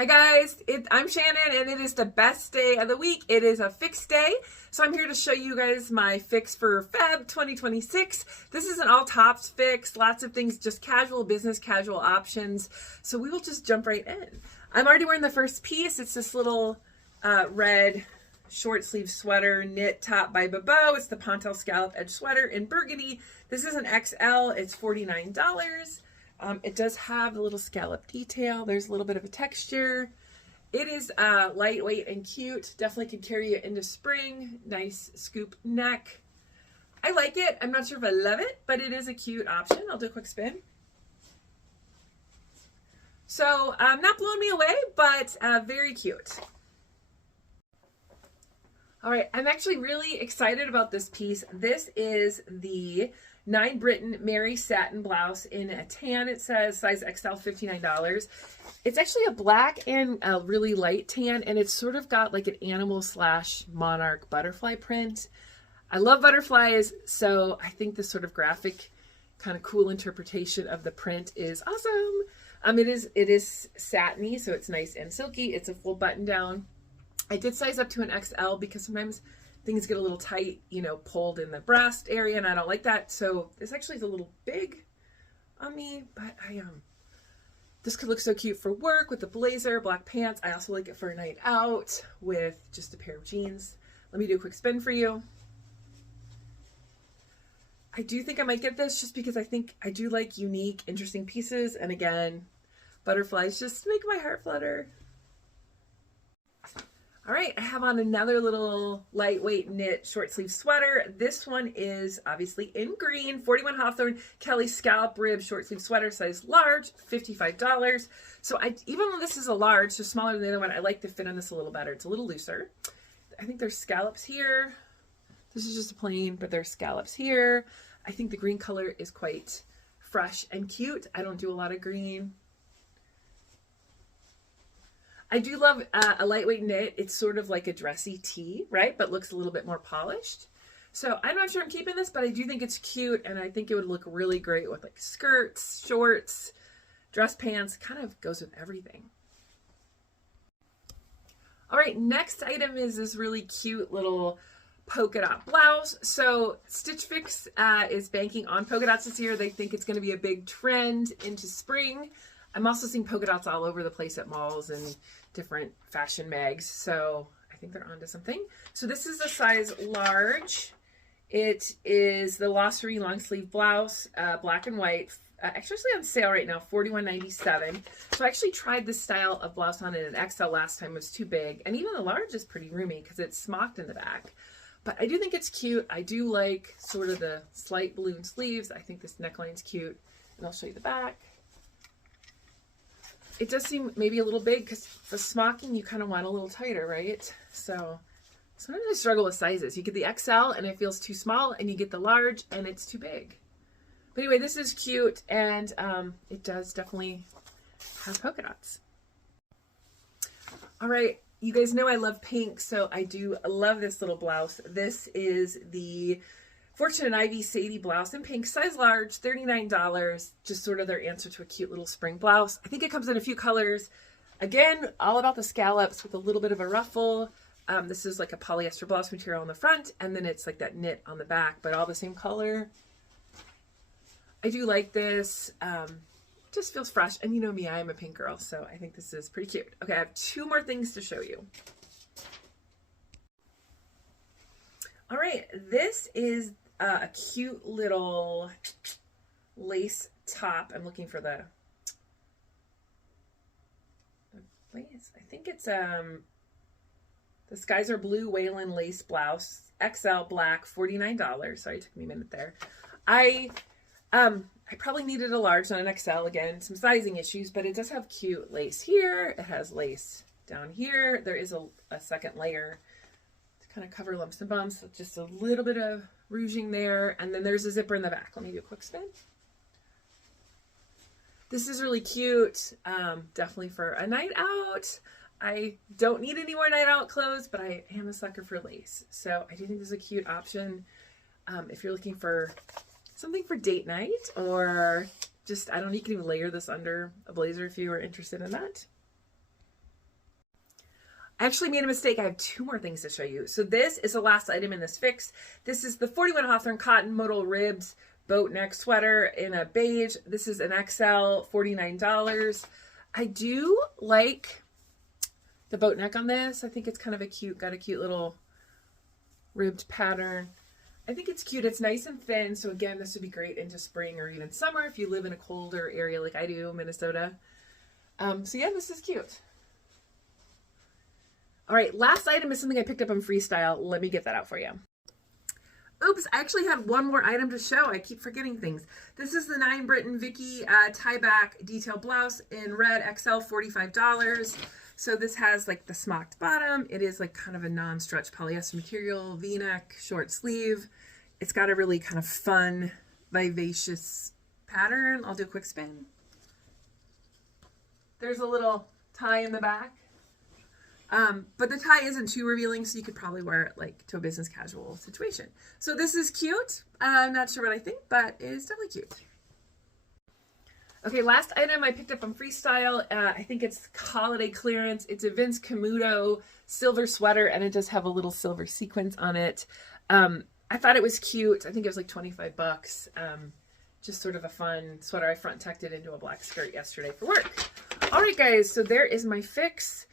Hi guys, I'm Shannon and it is the best day of the week. It is a fix day. So I'm here to show you guys my fix for Feb 2026. This is an all tops fix, lots of things, just casual, business casual options. So we will just jump right in. I'm already wearing the first piece. It's this little red short sleeve sweater knit top by Beige. It's the Pontel scallop edge sweater in burgundy. This is an XL, it's $49. It does have a little scallop detail. There's a little bit of a texture. It is lightweight and cute. Definitely could carry it into spring. Nice scoop neck. I like it. I'm not sure if I love it, but it is a cute option. I'll do a quick spin. So not blowing me away, but very cute. All right, I'm actually really excited about this piece. This is the 9 Britain Mary satin blouse in a tan. It says size XL, $59. It's actually a black and a really light tan, and it's sort of got like an animal / monarch butterfly print. I love butterflies, so I think this sort of graphic, kind of cool interpretation of the print is awesome. It is satiny, so it's nice and silky. It's a full button down. I did size up to an XL because sometimes things get a little tight, you know, pulled in the breast area, and I don't like that. So this actually is a little big on me, but this could look so cute for work with the blazer, black pants. I also like it for a night out with just a pair of jeans. Let me do a quick spin for you. I do think I might get this just because I think I do like unique, interesting pieces. And again, butterflies just make my heart flutter. All right, I have on another little lightweight knit short sleeve sweater. This one is obviously in green, 41 Hawthorne Kelly scallop rib short sleeve sweater, size large, $55. So even though this is a large, so smaller than the other one, I like the fit on this a little better. It's a little looser. I think there's scallops here. This is just a plain, but there's scallops here. I think the green color is quite fresh and cute. I don't do a lot of green. I do love a lightweight knit. It's sort of like a dressy tee, right? But looks a little bit more polished. So I'm not sure I'm keeping this, but I do think it's cute. And I think it would look really great with like skirts, shorts, dress pants, kind of goes with everything. All right, next item is this really cute little polka dot blouse. So Stitch Fix is banking on polka dots this year. They think it's going to be a big trend into spring. I'm also seeing polka dots all over the place at malls and different fashion mags. So I think they're onto something. So this is a size large. It is the Loislaneminnesota long sleeve blouse, black and white. Actually on sale right now, $41.97. So I actually tried this style of blouse on in an XL last time. It was too big. And even the large is pretty roomy because it's smocked in the back. But I do think it's cute. I do like sort of the slight balloon sleeves. I think this neckline's cute. And I'll show you the back. It does seem maybe a little big because the smocking you kind of want a little tighter, right? So sometimes I struggle with sizes. You get the XL and it feels too small, and you get the large and it's too big. But anyway, this is cute, and it does definitely have polka dots. All right, you guys know I love pink, so I do love this little blouse. This is the Fortune and Ivy Sadie blouse in pink, size large, $39. Just sort of their answer to a cute little spring blouse. I think it comes in a few colors. Again, all about the scallops with a little bit of a ruffle. This is like a polyester blouse material on the front, and then it's like that knit on the back, but all the same color. I do like this. Just feels fresh. And you know me, I am a pink girl, so I think this is pretty cute. Okay, I have 2 more things to show you. All right, this is a cute little lace top. I'm looking for the lace. I think it's the Skies Are Blue Whalen lace blouse, XL black, $49. Sorry, it took me a minute there. I probably needed a large, not an XL. Again, some sizing issues, but it does have cute lace here. It has lace down here. There is a second layer to kind of cover lumps and bumps. Just a little bit of rouging there, and then there's a zipper in the back. Let me do a quick spin. This is really cute, definitely for a night out. I don't need any more night out clothes, but I am a sucker for lace, so I do think this is a cute option if you're looking for something for date night, or just, I don't know, you can even layer this under a blazer if you were interested in that. I actually made a mistake. I have 2 more things to show you. So this is the last item in this fix. This is the 41 Hawthorne Cotton Modal Ribs boat neck sweater in a beige. This is an XL, $49. I do like the boat neck on this. I think it's kind of got a cute little ribbed pattern. I think it's cute. It's nice and thin. So again, this would be great into spring or even summer if you live in a colder area like I do, Minnesota. So yeah, this is cute. All right, last item is something I picked up on Freestyle. Let me get that out for you. Oops, I actually had one more item to show. I keep forgetting things. This is the 9 Britain Vicky tie back detail blouse in red XL, $45. So this has like the smocked bottom. It is like kind of a non-stretch polyester material, V-neck, short sleeve. It's got a really kind of fun, vivacious pattern. I'll do a quick spin. There's a little tie in the back. But the tie isn't too revealing, so you could probably wear it like to a business casual situation. So this is cute. I'm not sure what I think, but it's definitely cute. Okay, last item I picked up on Freestyle. I think it's holiday clearance. It's a Vince Camuto silver sweater, and it does have a little silver sequence on it. I thought it was cute. I think it was like 25 bucks. Just sort of a fun sweater. I front tucked it into a black skirt yesterday for work. All right, guys, so there is my fix.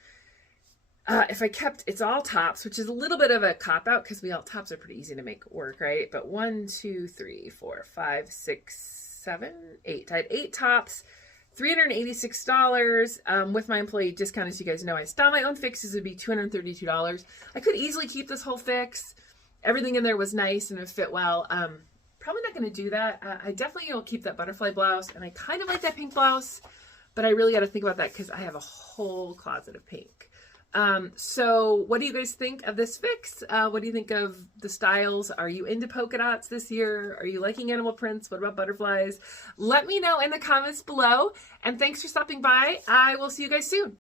If I kept, it's all tops, which is a little bit of a cop-out because tops are pretty easy to make work, right? But 1, 2, 3, 4, 5, 6, 7, 8. I had 8 tops, $386 with my employee discount. As you guys know, I style my own fixes would be $232. I could easily keep this whole fix. Everything in there was nice and it fit well. Probably not going to do that. I definitely will keep that butterfly blouse, and I kind of like that pink blouse, but I really got to think about that because I have a whole closet of pink. So what do you guys think of this fix? What do you think of the styles? Are you into polka dots this year? Are you liking animal prints? What about butterflies? Let me know in the comments below, and thanks for stopping by. I will see you guys soon.